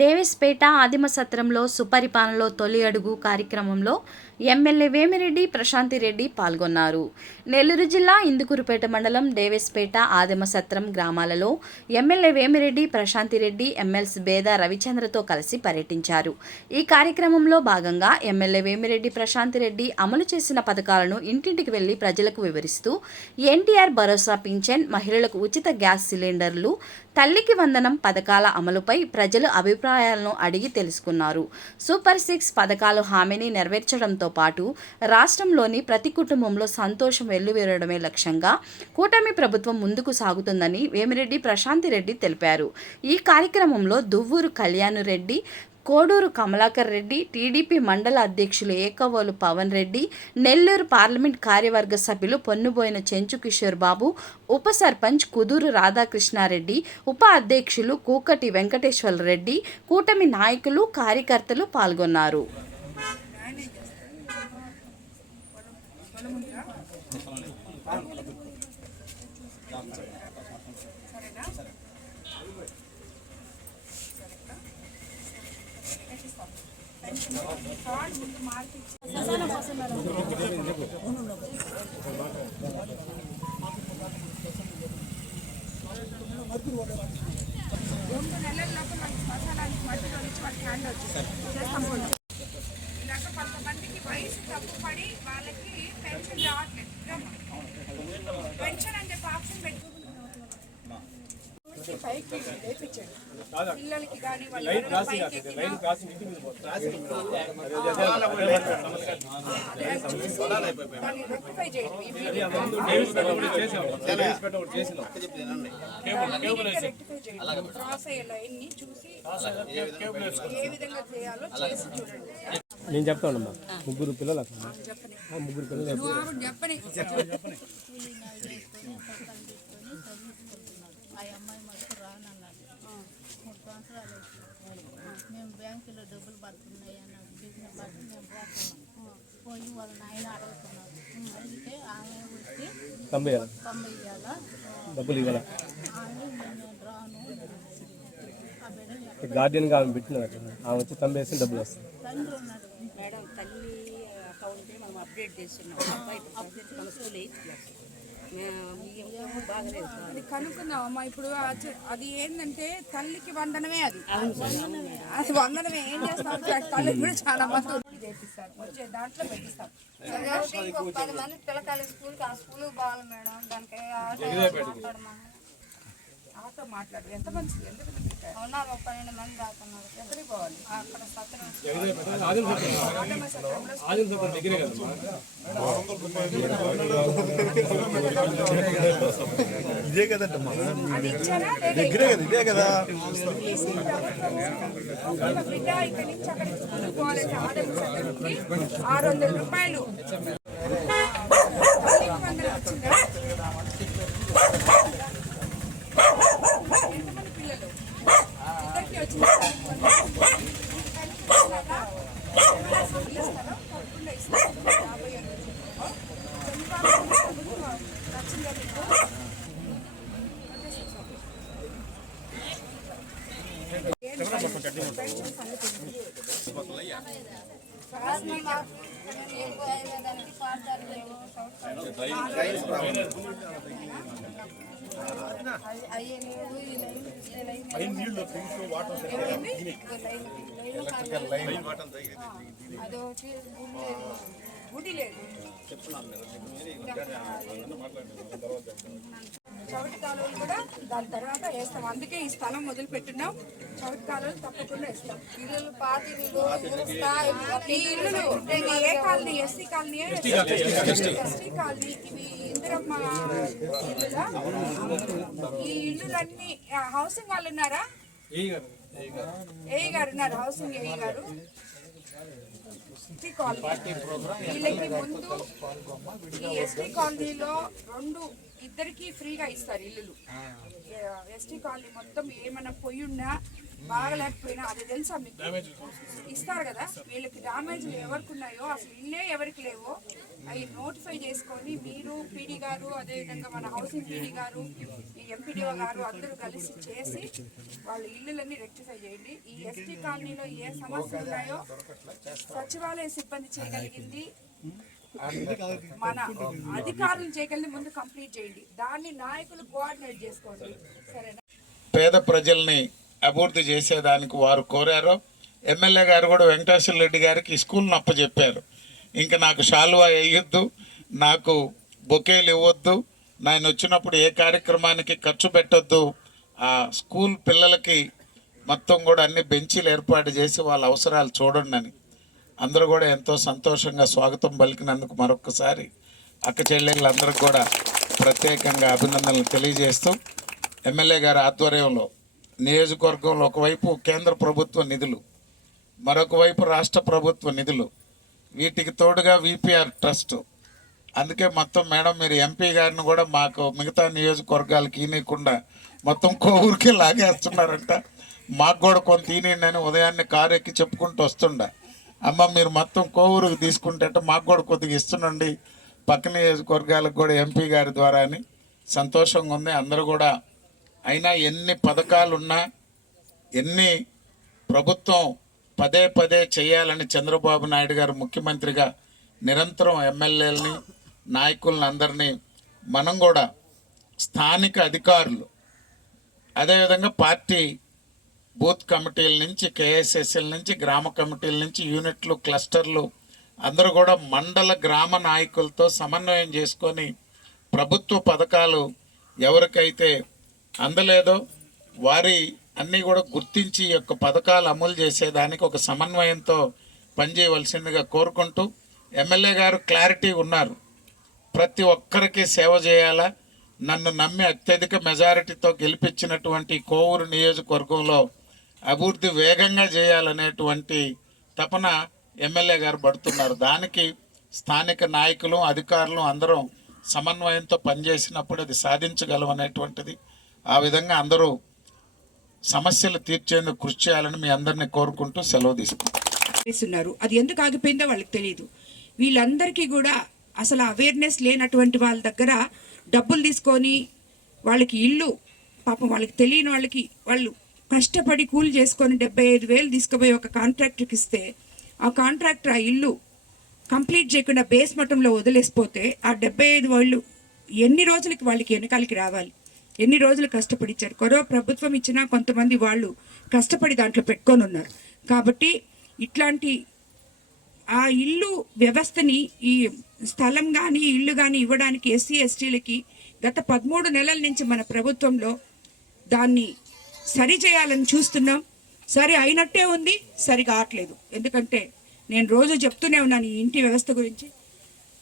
డేవిస్పేట ఆదిమ సత్రంలో సుపరిపాలనలో తొలి అడుగు కార్యక్రమంలో ఎమ్మెల్యే వేమిరెడ్డి ప్రశాంతిరెడ్డి పాల్గొన్నారు. నెల్లూరు జిల్లా ఇందుకూరుపేట మండలం డేవిస్పేట ఆదిమ సత్రం గ్రామాలలో ఎమ్మెల్యే వేమిరెడ్డి ప్రశాంతిరెడ్డి ఎమ్మెల్సీ బేద రవిచంద్రతో కలిసి పర్యటించారు. ఈ కార్యక్రమంలో భాగంగా ఎమ్మెల్యే వేమిరెడ్డి ప్రశాంతిరెడ్డి అమలు చేసిన పథకాలను ఇంటింటికి వెళ్లి ప్రజలకు వివరిస్తూ ఎన్టీఆర్ భరోసా పింఛన్, మహిళలకు ఉచిత గ్యాస్ సిలిండర్లు, తల్లికి వందనం పథకాల అమలుపై ప్రజలు అభిప్రాయాలను అడిగి తెలుసుకున్నారు. సూపర్ 6 పథకాలు హామీని నెరవేర్చడంతో పాటు రాష్ట్రంలోని ప్రతి కుటుంబంలో సంతోషం వెల్లువిరడమే లక్ష్యంగా కూటమి ప్రభుత్వం ముందుకు సాగుతుందని వేమిరెడ్డి ప్రశాంతిరెడ్డి తెలిపారు. ఈ కార్యక్రమంలో దువ్వూరు కళ్యాణరెడ్డి, కోడూరు కమలాకర్ రెడ్డి, టీడీపీ మండల అధ్యక్షులు ఏకవోలు పవన్ రెడ్డి, నెల్లూరు పార్లమెంట్ కార్యవర్గ సభ్యులు పొన్నుబోయిన చెంచు కిషోర్ బాబు, ఉప సర్పంచ్ కుదూరు రాధాకృష్ణారెడ్డి, ఉప అధ్యక్షులు కూకటి వెంకటేశ్వర రెడ్డి, కూటమి నాయకులు, కార్యకర్తలు పాల్గొన్నారు. కొంతమందికి వయసు తప్పుపడి వాళ్ళకి పెన్షన్ రావట్లేదు. పెన్షన్ అంటే ఆప్షన్ పెట్టుకుంటున్నాం పైకి లేపించండి పిల్లలకి కానీ రెక్టిఫై చేయండి. క్రాస్ అయ్యే లైన్ ని చూసి ఏ విధంగా చేయాలో చేసి చూడండి. నేను చెప్తానమ్మా. ముగ్గురు పిల్లలు చెప్పని ఆ అమ్మాయి మాకు రానన్నది. 3 సంవత్సరాలు మేము బ్యాంకులో డబ్బులు పడుతున్నాయి అన్న బిజినెస్ బట్టి మేము పోతున్నాం. పోయి వాళ్ళ నాయన అడుగుతున్నారు. అడిగితే ఆమె వచ్చి 90 ఇవ్వాలా డబ్బులు ఇవ్వాలా నేను రాను. ఆ బిడ్డ గార్డియన్గా ఆమె పెట్టినారు. ఆమె వచ్చి 90 వేసి డబ్బులు వస్తాయి. తండ్రి ఉన్నాడు. మేడం తల్లి అకౌంట్ మనం అప్డేట్ చేస్తున్నాం. అబ్బాయి మన స్కూల్ 8th క్లాస్ బాగలేదు. అది కనుక్కుందామమ్మా. ఇప్పుడు అది ఏంటంటే తల్లికి వందనమే. అది వందనమే. ఏం చేస్తాం, తల్లి కూడా చాలా మంది చేపిస్తారు. వచ్చే దాంట్లో పెట్టిస్తాం. 10 మంది పిల్లకాయలు స్కూల్కి ఆ స్కూల్ పోవాలి మేడం. దానికి ఆటో మాట్లాడు. ఎంతమంది ఉన్నారు? 12 మంది దాకున్నారు. ఎక్కడికి పోవాలి? అక్కడ సత్రం ఇదే కదమ్మా, దగ్గరే కదా, ఇదే కదా. బిడ్డ ఇక్కడి నుంచి అక్కడికి స్కూల్కి పోవాలంటే ₹600 వచ్చిందా? ఎంతమంది పిల్లలు? ఇద్దరికి వచ్చింది. తప్పకుండా ఇస్తాను. 50 నచ్చిందా మీకు? గుడి లేదు. చవిటి కాలువలు కూడా దాని తర్వాత వేస్తాం. అందుకే ఈ స్థలం మొదలు పెట్టున్నాం. చవిటి కాలువలు తప్పకుండా వేస్తాం. ఇల్లు పాతి ఈ ఇల్లులు ఏ colony? SC colony, ST colony. ఇవి ఇందిరమ్మ ఇల్లులా? ఈ ఇల్లులన్నీ హౌసింగ్ వాళ్ళు ఉన్నారా? ఏఈ గారు ఉన్నారు. హౌసింగ్ ఏఈ గారు. ఎస్టీ కాలనీ వీళ్ళకి ముందు ఈ ఎస్టీ కాలనీలో 2 ఫ్రీగా ఇస్తారు ఇల్లులు. ఎస్టీ కాలనీ మొత్తం ఏమైనా పొయ్యి ఉన్నా బాగలేకపోయినా అది తెలుసా మీకు? ఇస్తారు కదా. వీళ్ళకి డ్యామేజ్లు ఎవరికి ఉన్నాయో, అసలు ఇల్లే ఎవరికి లేవో అవి నోటిఫై చేసుకొని మీరు పీడీ గారు, అదేవిధంగా మన హౌసింగ్ పీడీ గారు, ఈ ఎంపీడీఓ గారు అందరూ కలిసి చేసి వాళ్ళ ఇల్లులన్నీ రెక్టిఫై చేయండి. ఈ ఎస్టీ కాలనీలో ఏ సమస్యలు ఉన్నాయో సచివాలయ సిబ్బంది చేయగలిగింది, మన అధికారులు చేయగలిగింది ముందు కంప్లీట్ చేయండి. దాన్ని నాయకులు కోఆర్డినేట్ చేసుకోండి. సరేనా? పేద ప్రజల్ని అభివృద్ధి చేసేదానికి వారు కోరారో ఎమ్మెల్యే గారు కూడా వెంకటేశ్వర రెడ్డి గారికి స్కూల్ని అప్పచెప్పారు. ఇంకా నాకు షాల్వా వేయొద్దు, నాకు బొకేలు ఇవ్వద్దు, నేను వచ్చినప్పుడు ఏ కార్యక్రమానికి ఖర్చు పెట్టొద్దు, ఆ స్కూల్ పిల్లలకి మొత్తం కూడా అన్ని బెంచీలు ఏర్పాటు చేసి వాళ్ళ అవసరాలు చూడండి అని అందరూ కూడా ఎంతో సంతోషంగా స్వాగతం పలికినందుకు మరొకసారి అక్క చెల్లెళ్ళందరికీ కూడా ప్రత్యేకంగా అభినందనలు తెలియజేస్తూ ఎమ్మెల్యే గారి ఆధ్వర్యంలో నియోజకవర్గంలో ఒకవైపు కేంద్ర ప్రభుత్వ నిధులు, మరొక వైపు రాష్ట్ర ప్రభుత్వ నిధులు, వీటికి తోడుగా విపిఆర్ ట్రస్ట్. అందుకే మొత్తం మేడం మీరు ఎంపీ గారిని కూడా మాకు మిగతా నియోజకవర్గాలకి ఈనీయకుండా మొత్తం కోవూరుకే లాగేస్తున్నారంట. మాకు కూడా కొంత ఈనిండని ఉదయాన్నే కారు ఎక్కి చెప్పుకుంటూ వస్తుండ. అమ్మ మీరు మొత్తం కోవూరుకి తీసుకుంటే మాకు కూడా కొద్దిగా ఇస్తుండండి పక్క నియోజకవర్గాలకు కూడా ఎంపీ గారి ద్వారా అని సంతోషంగా ఉంది. అందరూ కూడా అయినా ఎన్ని పథకాలున్నా ఎన్ని ప్రభుత్వం పదే పదే చేయాలని చంద్రబాబు నాయుడు గారు ముఖ్యమంత్రిగా నిరంతరం ఎమ్మెల్యేలని నాయకులను అందరినీ మనం కూడా స్థానిక అధికారులు, అదేవిధంగా పార్టీ బూత్ కమిటీల నుంచి, కేఎస్ఎస్ఎల్ నుంచి, గ్రామ కమిటీల నుంచి, యూనిట్లు, క్లస్టర్లు అందరూ కూడా మండల గ్రామ నాయకులతో సమన్వయం చేసుకొని ప్రభుత్వ పథకాలు ఎవరికైతే అందలేదో వారి అన్నీ కూడా గుర్తించి ఈ యొక్క పథకాలు అమలు చేసేదానికి ఒక సమన్వయంతో పనిచేయవలసిందిగా కోరుకుంటూ ఎమ్మెల్యే గారు క్లారిటీ ఉన్నారు. ప్రతి ఒక్కరికి సేవ చేయాలా, నన్ను నమ్మి అత్యధిక మెజారిటీతో గెలిపించినటువంటి కోవూరు నియోజకవర్గంలో అభివృద్ధి వేగంగా చేయాలనేటువంటి తపన ఎమ్మెల్యే గారు పడుతున్నారు. దానికి స్థానిక నాయకులు, అధికారులు అందరం సమన్వయంతో పనిచేసినప్పుడు అది సాధించగలం అనేటువంటిది. ఆ విధంగా అందరూ సమస్యలు తీర్చేందుకు కృషి చేయాలని మీ అందరినీ కోరుకుంటూ సెలవు తీసుకుంటున్నారు. అది ఎందుకు ఆగిపోయిందో వాళ్ళకి తెలియదు. వీళ్ళందరికీ కూడా అసలు అవేర్నెస్ లేనటువంటి వాళ్ళ దగ్గర డబ్బులు తీసుకొని వాళ్ళకి ఇల్లు, పాపం వాళ్ళకి తెలియని వాళ్ళకి వాళ్ళు కష్టపడి కూలి చేసుకొని 75,000 తీసుకుపోయి ఒక కాంట్రాక్టర్కి ఇస్తే ఆ కాంట్రాక్టర్ ఆ ఇల్లు కంప్లీట్ చేయకుండా బేస్ మట్టంలో వదిలేసిపోతే ఆ 75 వాళ్ళు ఎన్ని రోజులకి వాళ్ళకి వెనకాలకి రావాలి? ఎన్ని రోజులు కష్టపడిచ్చారు? కరోనా ప్రభుత్వం ఇచ్చినా కొంతమంది వాళ్ళు కష్టపడి దాంట్లో పెట్టుకొని ఉన్నారు. కాబట్టి ఇట్లాంటి ఆ ఇల్లు వ్యవస్థని, ఈ స్థలం కానీ ఇల్లు కానీ ఇవ్వడానికి ఎస్సీ ఎస్టీలకి గత 13 నెలల నుంచి మన ప్రభుత్వంలో దాన్ని సరి చేయాలని చూస్తున్నాం. సరి అయినట్టే ఉంది, సరి కావట్లేదు. ఎందుకంటే నేను రోజు చెప్తూనే ఉన్నాను ఈ ఇంటి వ్యవస్థ గురించి.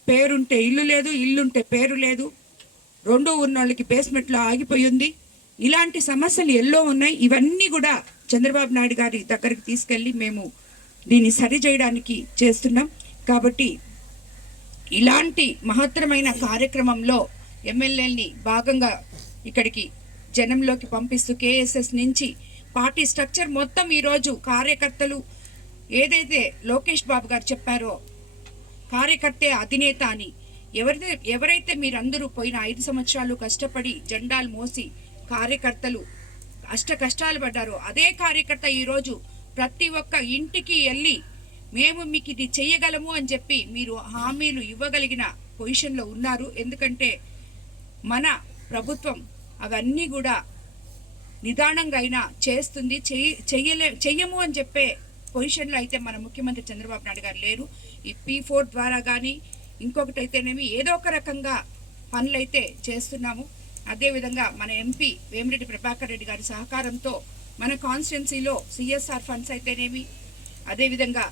పేరుంటే ఇల్లు లేదు, ఇల్లుంటే పేరు లేదు, రెండు ఉన్న వాళ్ళకి బేస్మెంట్లో ఆగిపోయి ఉంది. ఇలాంటి సమస్యలు ఎన్నో ఉన్నాయి. ఇవన్నీ కూడా చంద్రబాబు నాయుడు గారి దగ్గరికి తీసుకెళ్ళి మేము దీన్ని సరి చేయడానికి చేస్తున్నాం. కాబట్టి ఇలాంటి మహత్తరమైన కార్యక్రమంలో ఎమ్మెల్యేలని భాగంగా ఇక్కడికి జనంలోకి పంపిస్తూ కేఎస్ఎస్ నుంచి పార్టీ స్ట్రక్చర్ మొత్తం ఈరోజు కార్యకర్తలు ఏదైతే లోకేష్ బాబు గారు చెప్పారో కార్యకర్తే అధినేత అని, ఎవరైతే మీరందరూ పోయిన 5 సంవత్సరాలు కష్టపడి జెండాలు మోసి కార్యకర్తలు అష్ట కష్టాలు పడ్డారో అదే కార్యకర్త ఈరోజు ప్రతి ఒక్క ఇంటికి వెళ్ళి మేము మీకు ఇది చెయ్యగలము అని చెప్పి మీరు హామీలు ఇవ్వగలిగిన పొజిషన్లో ఉన్నారు. ఎందుకంటే మన ప్రభుత్వం అవన్నీ కూడా నిదానంగా అయినా చేస్తుంది. చెయ్యము అని చెప్పే పొజిషన్లో అయితే మన ముఖ్యమంత్రి చంద్రబాబు నాయుడు గారు లేరు. ఈ P4 ద్వారా కానీ ఇంకొకటి అయితేనేమి ఏదో ఒక రకంగా పనులైతే చేస్తున్నాము. అదేవిధంగా మన ఎంపీ వేమిరెడ్డి ప్రభాకర్ రెడ్డి గారి సహకారంతో మన కాన్స్టిట్యున్సీలో CSR ఫండ్స్ అయితేనేమి, అదేవిధంగా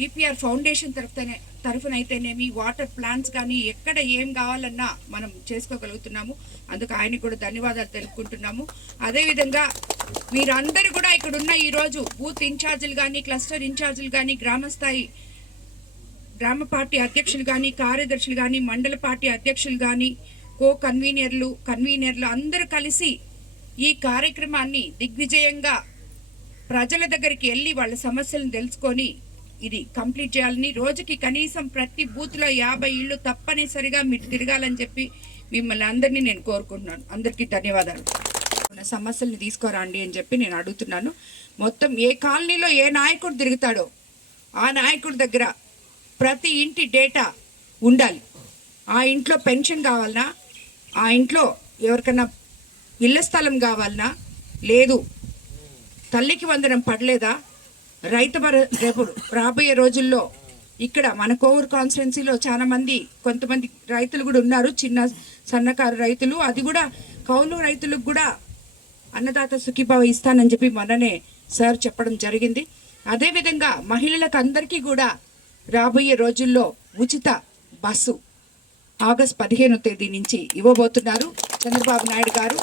విపిఆర్ ఫౌండేషన్ తరఫునైతేనేమి వాటర్ ప్లాంట్స్ కానీ ఎక్కడ ఏం కావాలన్నా మనం చేసుకోగలుగుతున్నాము. అందుకు ఆయనకు కూడా ధన్యవాదాలు తెలుపుకుంటున్నాము. అదేవిధంగా మీరందరూ కూడా ఇక్కడున్న ఈరోజు బూత్ ఇన్ఛార్జీలు కానీ, క్లస్టర్ ఇన్ఛార్జీలు కానీ, గ్రామ పార్టీ అధ్యక్షులు కానీ, కార్యదర్శులు కానీ, మండల పార్టీ అధ్యక్షులు కానీ, కన్వీనర్లు అందరూ కలిసి ఈ కార్యక్రమాన్ని దిగ్విజయంగా ప్రజల దగ్గరికి వెళ్ళి వాళ్ళ సమస్యలను తెలుసుకొని ఇది కంప్లీట్ చేయాలని, రోజుకి కనీసం ప్రతి బూత్లో 50 ఇళ్ళు తప్పనిసరిగా మీరు తిరగాలని చెప్పి మిమ్మల్ని అందరినీ నేను కోరుకుంటున్నాను. అందరికీ ధన్యవాదాలు. సమస్యల్ని తీసుకురండి అని చెప్పి నేను అడుగుతున్నాను. మొత్తం ఏ కాలనీలో ఏ నాయకుడు తిరుగుతాడో ఆ నాయకుడి దగ్గర ప్రతి ఇంటి డేటా ఉండాలి. ఆ ఇంట్లో పెన్షన్ కావాలన్నా, ఆ ఇంట్లో ఎవరికన్నా ఇళ్ల స్థలం కావాలన్నా, లేదు తల్లికి వందనం పడలేదా, రేపు రాబోయే రోజుల్లో ఇక్కడ మన కోవూరు కాన్స్టిట్యున్సీలో చాలా మంది కొంతమంది రైతులు కూడా ఉన్నారు, చిన్న సన్నకారు రైతులు. అది కూడా కౌలు రైతులకు కూడా అన్నదాత సుఖీభావ ఇస్తానని చెప్పి మొన్ననే సార్ చెప్పడం జరిగింది. అదేవిధంగా మహిళలకు అందరికీ కూడా రాబోయే రోజుల్లో ఉచిత బస్సు ఆగస్టు 15వ తేదీ నుంచి ఇవ్వబోతున్నారు చంద్రబాబు నాయుడు గారు.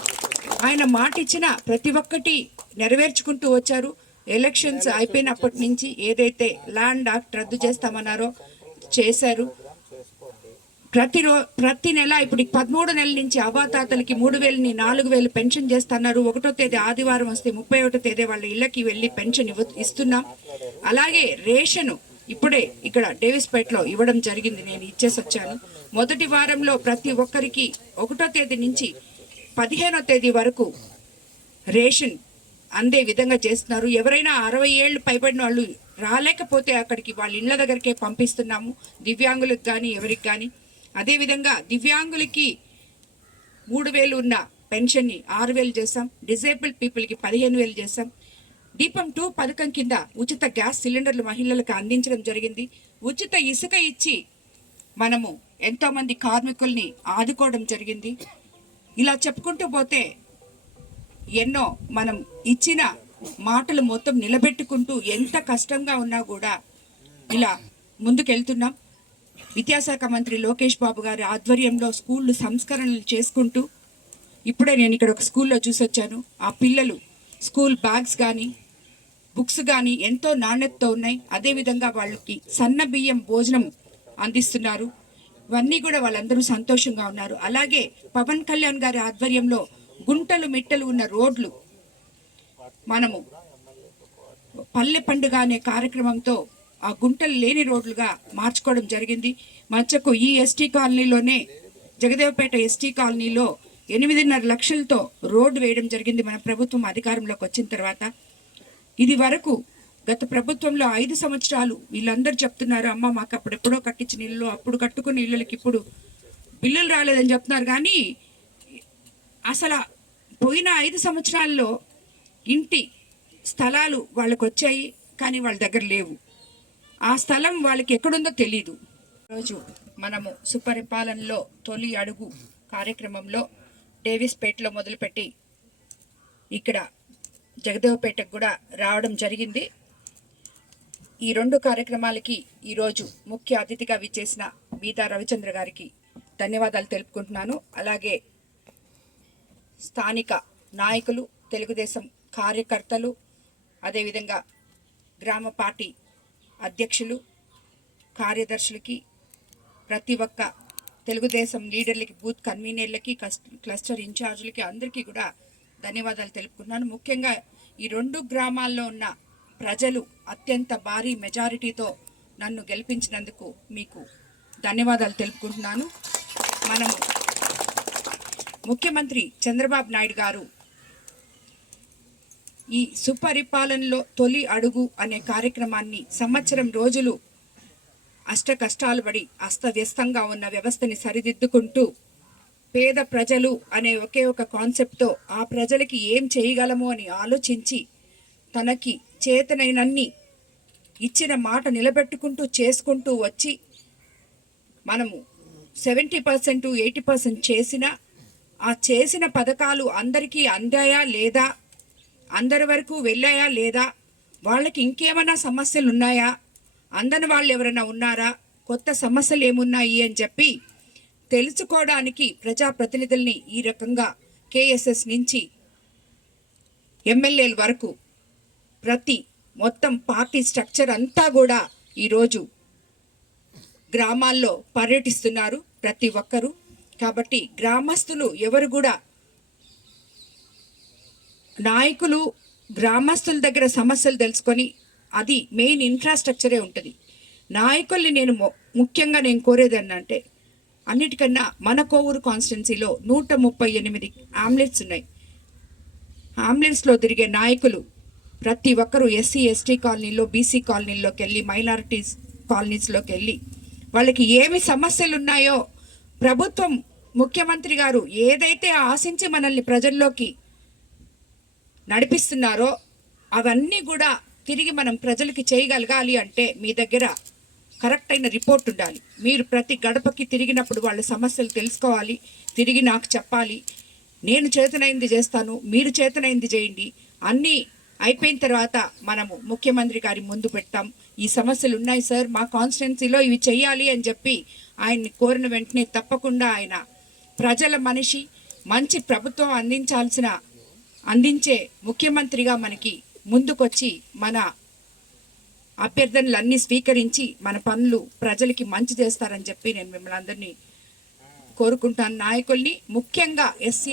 ఆయన మాట ఇచ్చిన ప్రతి ఒక్కటి నెరవేర్చుకుంటూ వచ్చారు. ఎలక్షన్స్ అయిపోయినప్పటి నుంచి ఏదైతే ల్యాండ్ యాక్ట్ రద్దు చేస్తామన్నారో చేశారు. ప్రతి నెల ఇప్పుడు 13 నెలల నుంచి అవాతాతలకి 3,000ని 4,000 పెన్షన్ చేస్తున్నారు. 1వ తేదీ ఆదివారం వస్తే 31వ తేదీ వాళ్ళ ఇళ్ళకి వెళ్ళి పెన్షన్ ఇస్తున్నాం. అలాగే రేషను ఇప్పుడే ఇక్కడ డేవిస్పేటలో ఇవ్వడం జరిగింది, నేను ఇచ్చేసి వచ్చాను. మొదటి వారంలో ప్రతి ఒక్కరికి 1వ తేదీ నుంచి 15వ తేదీ వరకు రేషన్ అందే విధంగా చేస్తున్నారు. ఎవరైనా 60 ఏళ్ళు పైబడిన వాళ్ళు రాలేకపోతే అక్కడికి వాళ్ళ ఇళ్ళ దగ్గరికే పంపిస్తున్నాము, దివ్యాంగులకు కానీ ఎవరికి కానీ. అదేవిధంగా దివ్యాంగులకి 3,000 ఉన్న పెన్షన్ని 6,000 చేస్తాం. డిజేబుల్డ్ పీపుల్కి 15,000 చేస్తాం. దీపం 2 పథకం కింద ఉచిత గ్యాస్ సిలిండర్లు మహిళలకు అందించడం జరిగింది. ఉచిత ఇసుక ఇచ్చి మనము ఎంతోమంది కార్మికుల్ని ఆదుకోవడం జరిగింది. ఇలా చెప్పుకుంటూ పోతే ఎన్నో మనం ఇచ్చిన మాటలు మొత్తం నిలబెట్టుకుంటూ ఎంత కష్టంగా ఉన్నా కూడా ఇలా ముందుకెళ్తున్నాం. విద్యాశాఖ మంత్రి లోకేష్ బాబు గారి ఆధ్వర్యంలో స్కూళ్ళు సంస్కరణలు చేసుకుంటూ ఇప్పుడే నేను ఇక్కడ ఒక స్కూల్లో చూసొచ్చాను. ఆ పిల్లలు స్కూల్ బ్యాగ్స్ కానీ బుక్స్ కానీ ఎంతో నాణ్యతతో ఉన్నాయి. అదేవిధంగా వాళ్ళకి సన్న బియ్యం భోజనం అందిస్తున్నారు. ఇవన్నీ కూడా వాళ్ళందరూ సంతోషంగా ఉన్నారు. అలాగే పవన్ కళ్యాణ్ గారి ఆధ్వర్యంలో గుంటలు మిట్టలు ఉన్న రోడ్లు మనము పల్లె పండుగ అనే కార్యక్రమంతో ఆ గుంటలు లేని రోడ్లుగా మార్చుకోవడం జరిగింది. మచ్చకు ఈ ఎస్టీ కాలనీలోనే జగదేవపేట ఎస్టీ కాలనీలో 8.5 లక్షలతో రోడ్డు వేయడం జరిగింది మన ప్రభుత్వం అధికారంలోకి వచ్చిన తర్వాత. ఇది వరకు గత ప్రభుత్వంలో 5 సంవత్సరాలు వీళ్ళందరూ చెప్తున్నారు, అమ్మ మాకు అప్పుడెప్పుడో కట్టించిన ఇల్లు, అప్పుడు కట్టుకున్న ఇళ్ళకి ఇప్పుడు బిల్లులు రాలేదని చెప్తున్నారు. కానీ అసలు పోయిన 5 సంవత్సరాల్లో ఇంటి స్థలాలు వాళ్ళకు వచ్చాయి, కానీ వాళ్ళ దగ్గర లేవు. ఆ స్థలం వాళ్ళకి ఎక్కడుందో తెలీదు. రోజు మనము సుపరిపాలనలో తొలి అడుగు కార్యక్రమంలో డేవిస్పేటలో మొదలుపెట్టి ఇక్కడ జగదేవపేటకు కూడా రావడం జరిగింది. ఈ 2 కార్యక్రమాలకి ఈరోజు ముఖ్య అతిథిగా విచ్చేసిన బీదా రవిచంద్ర గారికి ధన్యవాదాలు తెలుపుకుంటున్నాను. అలాగే స్థానిక నాయకులు, తెలుగుదేశం కార్యకర్తలు, అదేవిధంగా గ్రామ పార్టీ అధ్యక్షులు, కార్యదర్శులకి, ప్రతి ఒక్క తెలుగుదేశం లీడర్లకి, బూత్ కన్వీనర్లకి, క్లస్టర్ ఇన్ఛార్జీలకి అందరికీ కూడా ధన్యవాదాలు తెలుపుకున్నాను. ముఖ్యంగా ఈ 2 గ్రామాల్లో ఉన్న ప్రజలు అత్యంత భారీ మెజారిటీతో నన్ను గెలిపించినందుకు మీకు ధన్యవాదాలు తెలుపుకుంటున్నాను. మనము ముఖ్యమంత్రి చంద్రబాబు నాయుడు గారు ఈ సుపరిపాలనలో తొలి అడుగు అనే కార్యక్రమాన్ని సంవత్సరం రోజులు అష్ట కష్టాలు పడి అస్తవ్యస్తంగా ఉన్న వ్యవస్థని సరిదిద్దుకుంటూ పేద ప్రజలు అనే ఒకే ఒక కాన్సెప్ట్తో ఆ ప్రజలకి ఏం చేయగలము అని ఆలోచించి తనకి చేతనైనన్ని ఇచ్చిన మాట నిలబెట్టుకుంటూ చేసుకుంటూ వచ్చి మనము 70% 80% చేసిన ఆ చేసిన పథకాలు అందరికీ అందాయా లేదా, అందరి వరకు వెళ్ళాయా లేదా, వాళ్ళకి ఇంకేమైనా సమస్యలు ఉన్నాయా, అందని వాళ్ళు ఎవరైనా ఉన్నారా, కొత్త సమస్యలు ఏమున్నాయి అని చెప్పి తెలుసుకోవడానికి ప్రజాప్రతినిధుల్ని ఈ రకంగా కేఎస్ఎస్ నుంచి ఎమ్మెల్యేల వరకు మొత్తం పార్టీ స్ట్రక్చర్ అంతా కూడా ఈరోజు గ్రామాల్లో పర్యటిస్తున్నారు ప్రతి ఒక్కరూ. కాబట్టి గ్రామస్తులు ఎవరు కూడా, నాయకులు గ్రామస్తుల దగ్గర సమస్యలు తెలుసుకొని అది మెయిన్ ఇన్ఫ్రాస్ట్రక్చరే ఉంటుంది. నాయకుల్ని నేను ముఖ్యంగా నేను కోరేది అంటే అన్నిటికన్నా మన కోవూరు కాన్స్టిట్యున్సీలో 138 ఆంబులెన్స్ ఉన్నాయి. ఆంబులెన్స్లో తిరిగే నాయకులు ప్రతి ఒక్కరూ ఎస్సీ ఎస్టీ కాలనీలో, బీసీ కాలనీలోకి వెళ్ళి, మైనారిటీస్ కాలనీస్లోకి వెళ్ళి వాళ్ళకి ఏమి సమస్యలు ఉన్నాయో ప్రభుత్వం, ముఖ్యమంత్రి గారు ఏదైతే ఆశించి మనల్ని ప్రజల్లోకి నడిపిస్తున్నారో అవన్నీ కూడా తిరిగి మనం ప్రజలకి చేయగలగాలి అంటే మీ దగ్గర కరెక్ట్ అయిన రిపోర్ట్ ఉండాలి. మీరు ప్రతి గడపకి తిరిగినప్పుడు వాళ్ళ సమస్యలు తెలుసుకోవాలి, తిరిగి నాకు చెప్పాలి. నేను చేతనైంది చేస్తాను, మీరు చేతనైంది చేయండి. అన్నీ అయిపోయిన తర్వాత మనము ముఖ్యమంత్రి గారి ముందు పెడతాం. ఈ సమస్యలు ఉన్నాయి సార్, మా కాన్స్టిట్యున్సీలో ఇవి చెయ్యాలి అని చెప్పి ఆయన్ని కోరిన వెంటనే తప్పకుండా ఆయన ప్రజల మనిషి, మంచి ప్రభుత్వం అందించే ముఖ్యమంత్రిగా మనకి ముందుకొచ్చి మన అభ్యర్థనలన్నీ స్వీకరించి మన పనులు ప్రజలకి మంచి చేస్తారని చెప్పి నేను మిమ్మల్ని అందరినీ కోరుకుంటాను. నాయకుల్ని ముఖ్యంగా ఎస్సీ